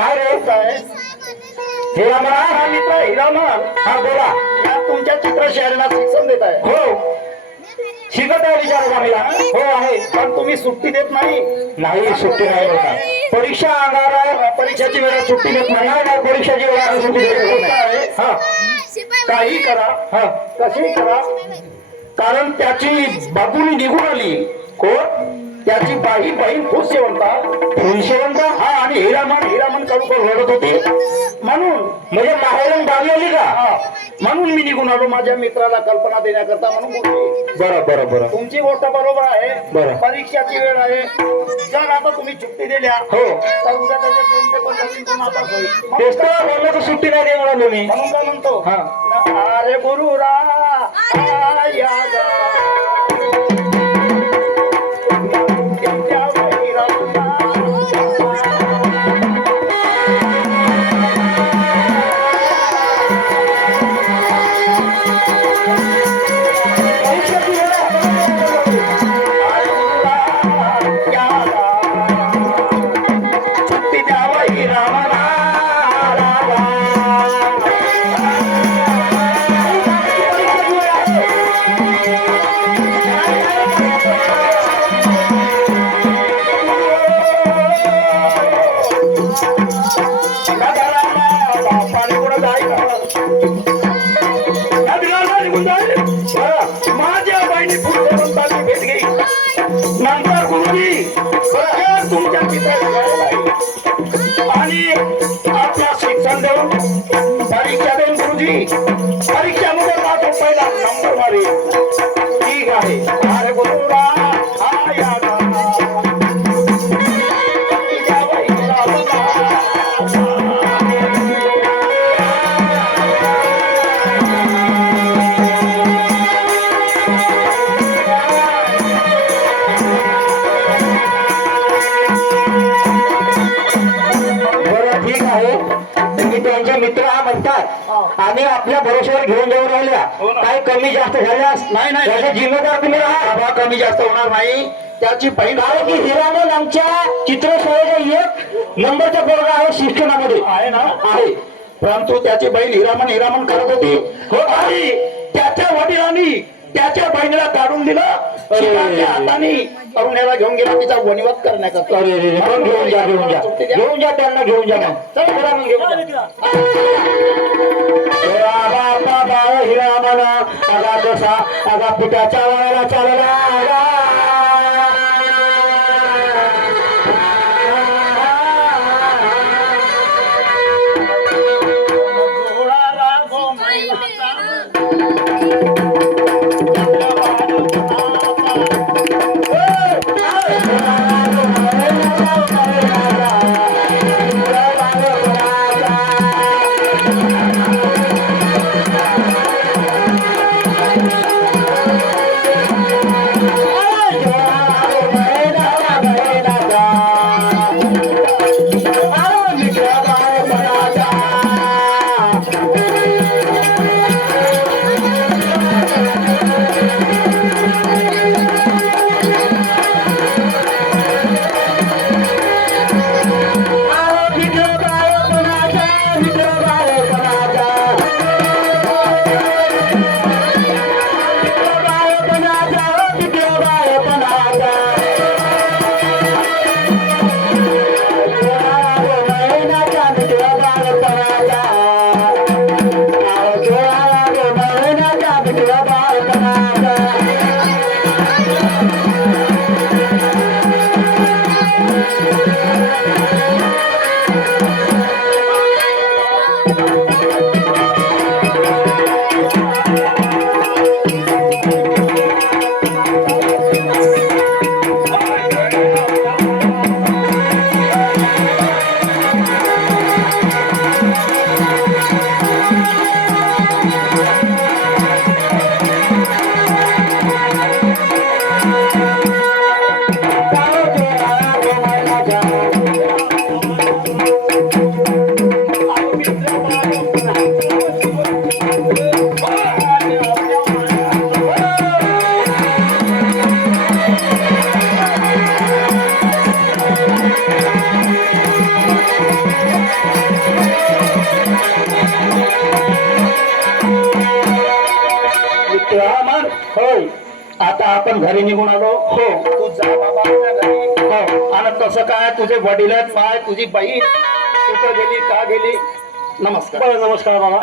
काय रे काय हिरामन हा मित्र हिरामन हा बोला या तुमच्या चित्र शहराला शिक्षण देत आहे हो शिकत आहे विचार चांगला हो आहे पण तुम्ही सुट्टी देत नाही नाही सुट्टी नाही बघा परीक्षा अंगावर आहे परीक्षेची वेळा सुट्टी देत नाही नाही नाही परीक्षेची वेळ आहे, सुट्टी देत नाही. हा काही करा हा कशी करा कारण त्याची बाबुली निघून आली कोण त्याची बाई बहीण खूप शेवंता हिशोबंत हा आणि हिरामन करू रडत होती म्हणून म्हणजे बाहेरून गावी आली का हा म्हणून मी निघून आलो माझ्या मित्राला कल्पना देण्याकरता म्हणून बोलली. बरं बरं बरं तुमची गोष्ट बरोबर आहे बरं. परीक्षाची वेळ आहे जर आता तुम्ही सुट्टी दिल्या हो तर उद्या त्याचे 2 पेपर जातील तर नापास होईल. तेच तर बोललो तर सुट्टी नाही दे म्हणालो मी म्हणून काय म्हणतो हा. अरे गुरुरा आया गा. त्या वैराला. परीक्षेची वेळ आहे. अरे गुरुरा या गा. सुट्टी द्यावी रामाला. माझ्या बहिणी पुढे म्हणतात भेट घेई नंतर गुरुजी तुमच्या आणि आपल्या शिक्षण देऊन परीक्षा देऊन गुरुजी परीक्षामध्ये माझा पहिला नंबर मारे ठीक आहे अरे गुरुरा हा या बरं ठीक आहे तुम्ही त्यांचे मित्र म्हणतात आम्ही आपल्या भरोश्यावर घेऊन जाऊन राहिल्या हो ना. काय कमी जास्त झाल्यास नाही, नाही. त्याचे जिम्मेदार तुम्ही राहा सभा कमी जास्त होणार नाही त्याची बहीण कारण की हिरामन आमच्या चित्रशाळेचा एक नंबरचा पोरगा आहे शिक्षणामध्ये आहे ना आहे परंतु त्याची बहीण हिरामन करत होती हो आणि त्याच्या वडिलांनी त्याच्या बहिणीला काढून दिलं शिवाच्या हाताने अरुण्याला घेऊन गेला तिचा वणीवत करण्याकरता अरे रे रे, पण घेऊन जा घेऊन जा त्यांना घेऊन जा मग. चला घरा मग घेऊन जा. ए आबा आपला बाळ हिरामन आगा कसा आगा पिठाच्या वळाला चालला आगा घोडाला गोमाईचा होय आता आपण घरी निघून आलो हो तू जा बाबा आपल्या घरी हो आणि कसं काय तुझे वडील आहेत माय तुझी बहीण कुठं गेली का गेली नमस्कार बरं नमस्कार बाबा.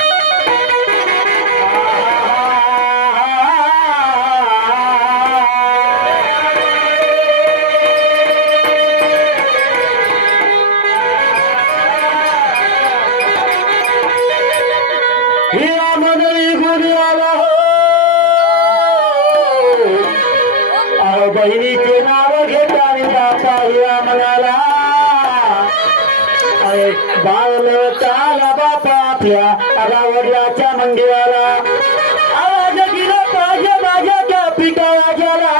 हिरा मंडळी गुणी आला हो अहो बहिणीचे नाव घेताना बापा हिरा म्हणाला अरे बाळलं चाला बापा आपल्या आला वडिलाच्या मंदिराला आवाज गेला पाहिजे माझ्या त्या पितळाच्याला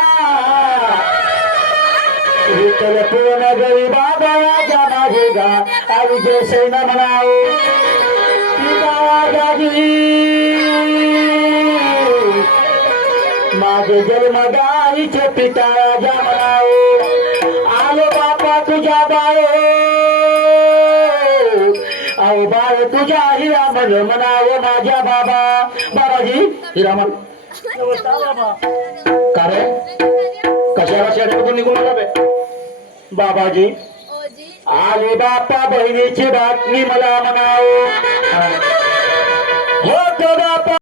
विठ्ठल पूर्ण गरी बाबा राजा माझे गा आई जय सैन म्हणाव माझे जन्मदारीचे पिता राजा म्हणाव आलो बापा तुझ्या बाळ अहो बाळ तुझ्या हिरामन म्हणाव माझ्या बाबा बाबाजी हिरामन नमस्कार बाबा. का रे कशाला शेतातून निघून आला बे बाबाजी आले बापा बहिणीची बातमी मला म्हणाव हो तो बापा